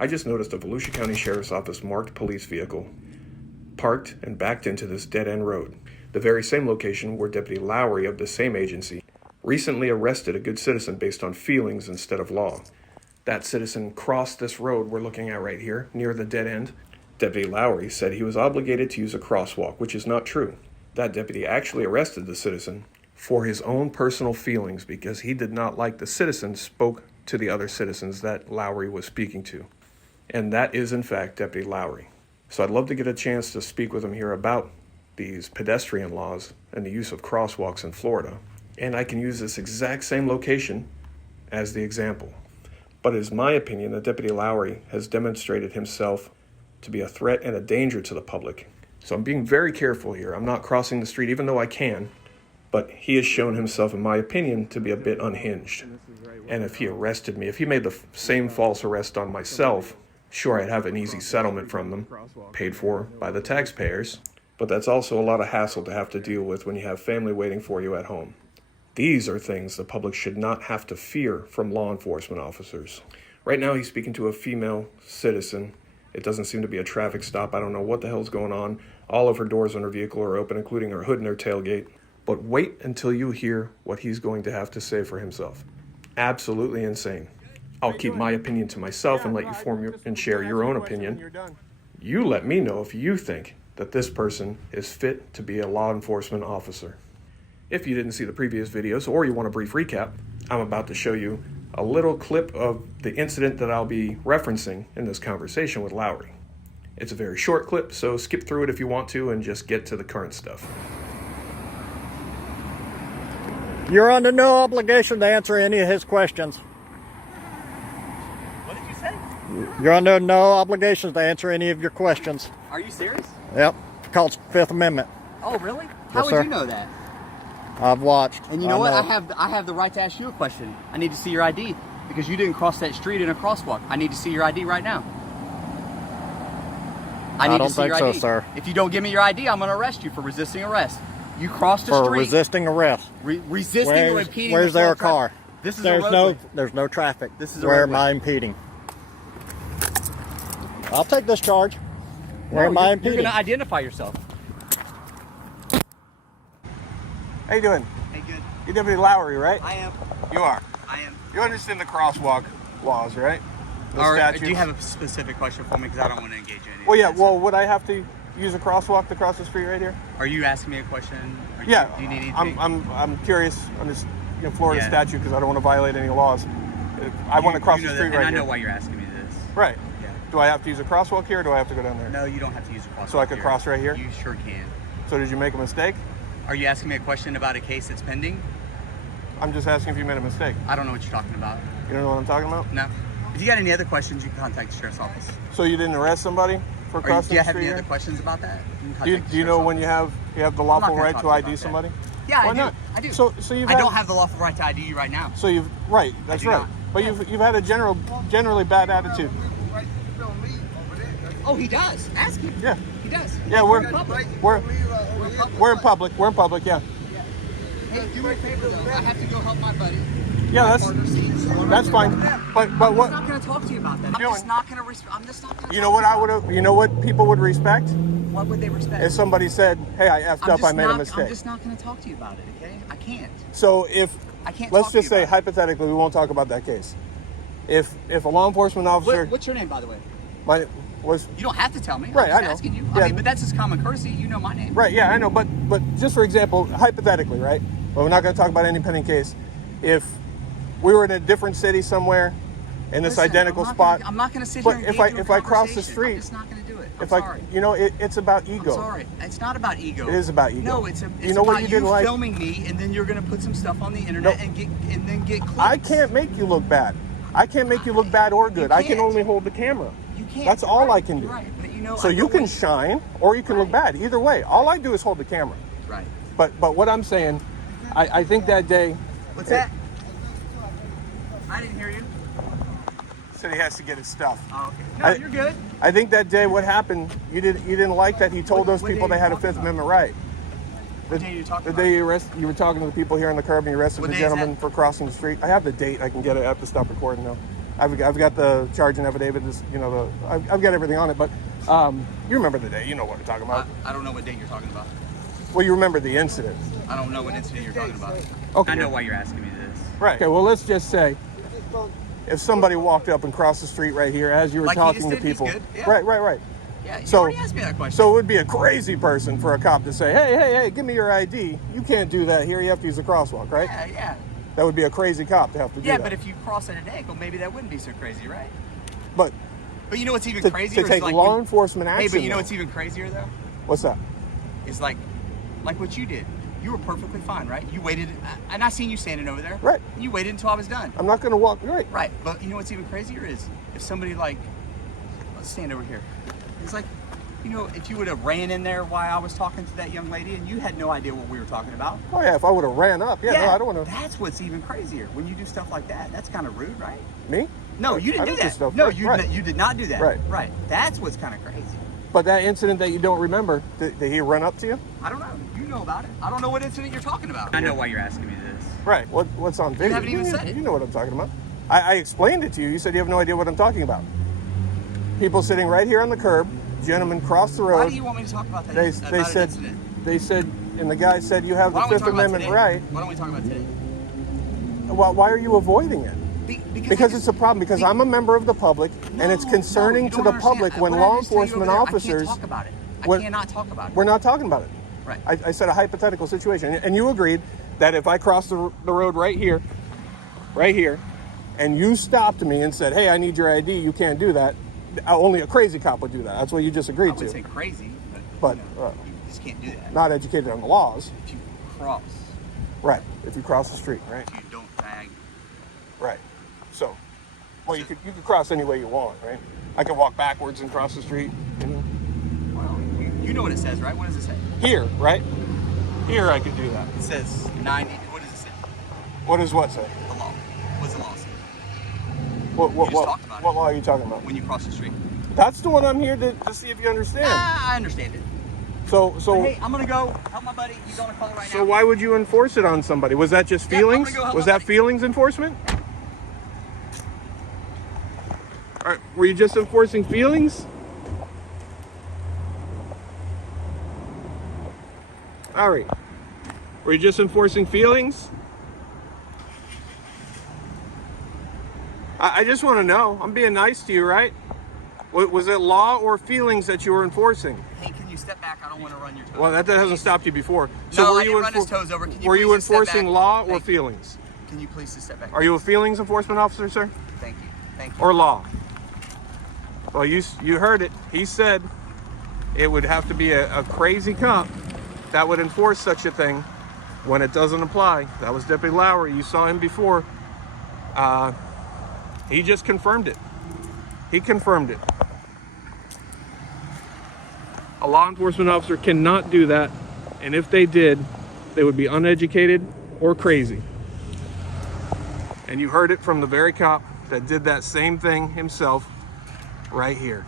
I just noticed a Volusia County Sheriff's Office marked police vehicle parked and backed into this dead-end road, the very same location where Deputy Lowery of the same agency recently arrested a good citizen based on feelings instead of law. That citizen crossed this road we're looking at right here, near the dead end. Deputy Lowery said he was obligated to use a crosswalk, which is not true. That deputy actually arrested the citizen for his own personal feelings because he did not like the citizen spoke to the other citizens that Lowery was speaking to. And that is, in fact, Deputy Lowery. So I'd love to get a chance to speak with him here about these pedestrian laws and the use of crosswalks in Florida. And I can use this exact same location as the example. But it is my opinion that Deputy Lowery has demonstrated himself to be a threat and a danger to the public. So I'm being very careful here. I'm not crossing the street, even though I can. But he has shown himself, in my opinion, to be a bit unhinged. And if he arrested me, if he made the same false arrest on myself, sure, I'd have an easy settlement from them, paid for by the taxpayers. But that's also a lot of hassle to have to deal with when you have family waiting for you at home. These are things the public should not have to fear from law enforcement officers. Right now, he's speaking to a female citizen. It doesn't seem to be a traffic stop. I don't know what the hell's going on. All of her doors on her vehicle are open, including her hood and her tailgate. But wait until you hear what he's going to have to say for himself. Absolutely insane. I'll keep my opinion to myself and let you form and share your own opinion. You let me know if you think that this person is fit to be a law enforcement officer. If you didn't see the previous videos or you want a brief recap, I'm about to show you a little clip of the incident that I'll be referencing in this conversation with Lowery. It's a very short clip, so skip through it if you want to and just get to the current stuff. You're under no obligation to answer any of his questions. What did you say? You're under no obligation to answer any of your questions. Are you serious? Yep, it's called Fifth Amendment. Oh, really? How would sir. you know that? I've watched. And you know what? I have the right to ask you a question. I need to see your ID because you didn't cross that street in a crosswalk. I need to see your ID right now. I need to see your ID. I don't think so, sir. If you don't give me your ID, I'm going to arrest you for resisting arrest. You crossed the For street. resisting arrest. Resisting or impeding. Where's the their flow of car? traffic. This is There's a roadway. there's no traffic. This is a Where roadway. am I impeding? I'll take this charge. Where am I impeding? You're going to identify yourself. How you doing? Hey, good. You're Deputy Lowery, right? I am. You are. I am. You understand the crosswalk laws, right? The Or, statutes. do you have a specific question for me? Because I don't want to engage you in any Well, yeah. of this. Well, would I have to use a crosswalk to cross the street right here? Are you asking me a question? Yeah. Do you need anything? I'm curious on this Florida Yeah. statute because I don't want to violate any laws. I want to cross the know that, street and right I here. know why you're asking me this. Right. Yeah. Do I have to use a crosswalk here or do I have to go down there? No, you don't have to use a crosswalk. So I could here. cross right here? You sure can. So did you make a mistake? Are you asking me a question about a case that's pending? I'm just asking if you made a mistake. I don't know what you're talking about. You don't know what I'm talking about? No. If you got any other questions, you can contact the sheriff's office. So you didn't arrest somebody for Do crossing you the have street any here? other questions about that? You can Do you contact the know sheriff's when you have the lawful gonna right talk to to you ID about that. somebody? Yeah, Why I do. not? I do. So you've I had, don't have the lawful right to ID you right now. So you've right. That's do right. not. But you've had a generally bad attitude. Oh, he does. Ask him. Yeah. He does. Yeah, we're in public. We're in public. Yeah. Hey, do me a favor though. I have to go help my buddy. Yeah, that's fine. But I'm what? not going to talk to you about that. I'm doing? just not going to. I'm just not going to. You know what I would have? You know what people would respect? What would they respect? If somebody said, "Hey, I effed up. I made a I'm mistake." just not going to talk to you about it. Okay? I can't. So if I can't. let's talk to just you say about it. hypothetically, we won't talk about that case. If a law enforcement officer, What's your name, by the way? my was You don't have to tell me. Right, I'm I know. just asking you. Yeah. I mean, but that's just common courtesy. You know my name. right, yeah, I know, but just for example, hypothetically, right? But we're not going to talk about any pending case. If we were in a different city somewhere, in this Listen, identical I'm not spot, Gonna, I'm not going to sit but here and if I engage you in if I cross the conversation. street, I'm just not going to do it. I'm if sorry. it's about ego. I'm sorry. It's not about ego. It is about ego. No, it's You know what about you didn't like? filming me, and then you're going to put some stuff on the internet No. and then get clicks. I can't make you look bad. I can't make you look bad or good. I can can't. only hold the camera. You can't. That's You're all right. I can do. You're right. But you know, So I you know can when- shine or you can look bad. Either way, all I do is hold the camera. Right. But what I'm saying, I think that day. What's that? I didn't hear you. Said he has to get his stuff. Oh, okay. No, you're good. I think that day what happened, you didn't like that he told those What people day they are had you a Fifth talking Amendment right. What day are you talking The about? day you were talking to the people here on the curb and you arrested What the day is gentleman that? for crossing the street. I have the date. I can get it. I have to stop recording now. I've got the charge and affidavit. I've got everything on it. But you remember the day? You know what I'm talking about. I don't know what date you're talking about. Well, you remember the incident. I don't know what incident you're talking about. Okay. I know why you're asking me this. Right. Okay. Well, let's just say if somebody walked up and crossed the street right here as you were Like he talking just to did, he's people. good. Yeah. Right. Yeah, you So- already asked me that question. So it would be a crazy person for a cop to say, hey, give me your ID. You can't do that here. You have to use the crosswalk, right? Yeah. That would be a crazy cop to have to do Yeah, that. but if you cross at an angle, maybe that wouldn't be so crazy, right? But But you know what's even to crazier? take is like law when- enforcement Hey, action. but you know though. what's even crazier though? What's that? It's like what you did. You were perfectly fine, right? You waited, and I seen you standing over there. Right. You waited until I was done. I'm not going to walk. Right. Right. But you know what's even crazier is if somebody let's stand over here. It's like, if you would have ran in there while I was talking to that young lady and you had no idea what we were talking about. Oh yeah, if I would have ran up, no, I don't want to. That's what's even crazier. When you do stuff like that, that's kind of rude, right? Me? No, you didn't I do didn't that. stuff. No, Right, right. you did not do that. Right. That's what's kind of crazy. But that incident that you don't remember, did he run up to you? I don't know. You know about it. I don't know what incident you're talking about. I know why you're asking me this. Right. What's on video? haven't even said it. You know what I'm talking about. I explained it to you. You said you have no idea what I'm talking about. People sitting right here on the curb. Gentlemen crossed the road. Why do you want me to talk about that? They about said an incident? and the guy said you have the Why don't we Fifth talk about Amendment today? right. Why don't we talk about today? Why are you avoiding it? Because it's a problem. Because I'm a member of the public, and it's concerning you to don't the understand. public when What I law just told you enforcement over there, officers. I can't talk about it. when- I cannot talk about it. We're not talking about it. Right. I said a hypothetical situation, and you agreed that if I crossed the road right here, and you stopped me and said, "Hey, I need your ID," you can't do that. Only a crazy cop would do that. That's what you just I agreed would to. say crazy, But, you just can't do that. Not educated on the laws. If you cross, Right. If you cross the street, right? you don't diagonal. Right. So, well, you could cross any way you want, right? I could walk backwards and cross the street. Well, you know what it says, right? What does it say? Here, right? Here, I could do that. It says 90. What does it say? What does what say? The law. What's the law say? What You just talked about it. what law are you talking about? When you cross the street. That's the one I'm here to see if you understand. I understand it. So But hey, I'm gonna go help my buddy. He's on a call right now. So why would you enforce it on somebody? Was that just Yeah, I'm feelings? gonna go help Was my that buddy. feelings enforcement? All right, were you just enforcing feelings? All right. Were you just enforcing feelings? I just want to know. I'm being nice to you, right? Was it law or feelings that you were enforcing? Hey, can you step back? I don't want to run your toes. Well, that hasn't stopped you before. No, were I you didn't run his toes over. Can you were you please just step enforcing back? law or Thank you. feelings? Can you please just step back? Are you a feelings enforcement officer, sir? Thank you. Thank you. Or law? Well, you heard it. He said it would have to be a crazy cop that would enforce such a thing when it doesn't apply. That was Deputy Lowery. You saw him before. He just confirmed it. He confirmed it. A law enforcement officer cannot do that, and if they did, they would be uneducated or crazy. And you heard it from the very cop that did that same thing himself right here.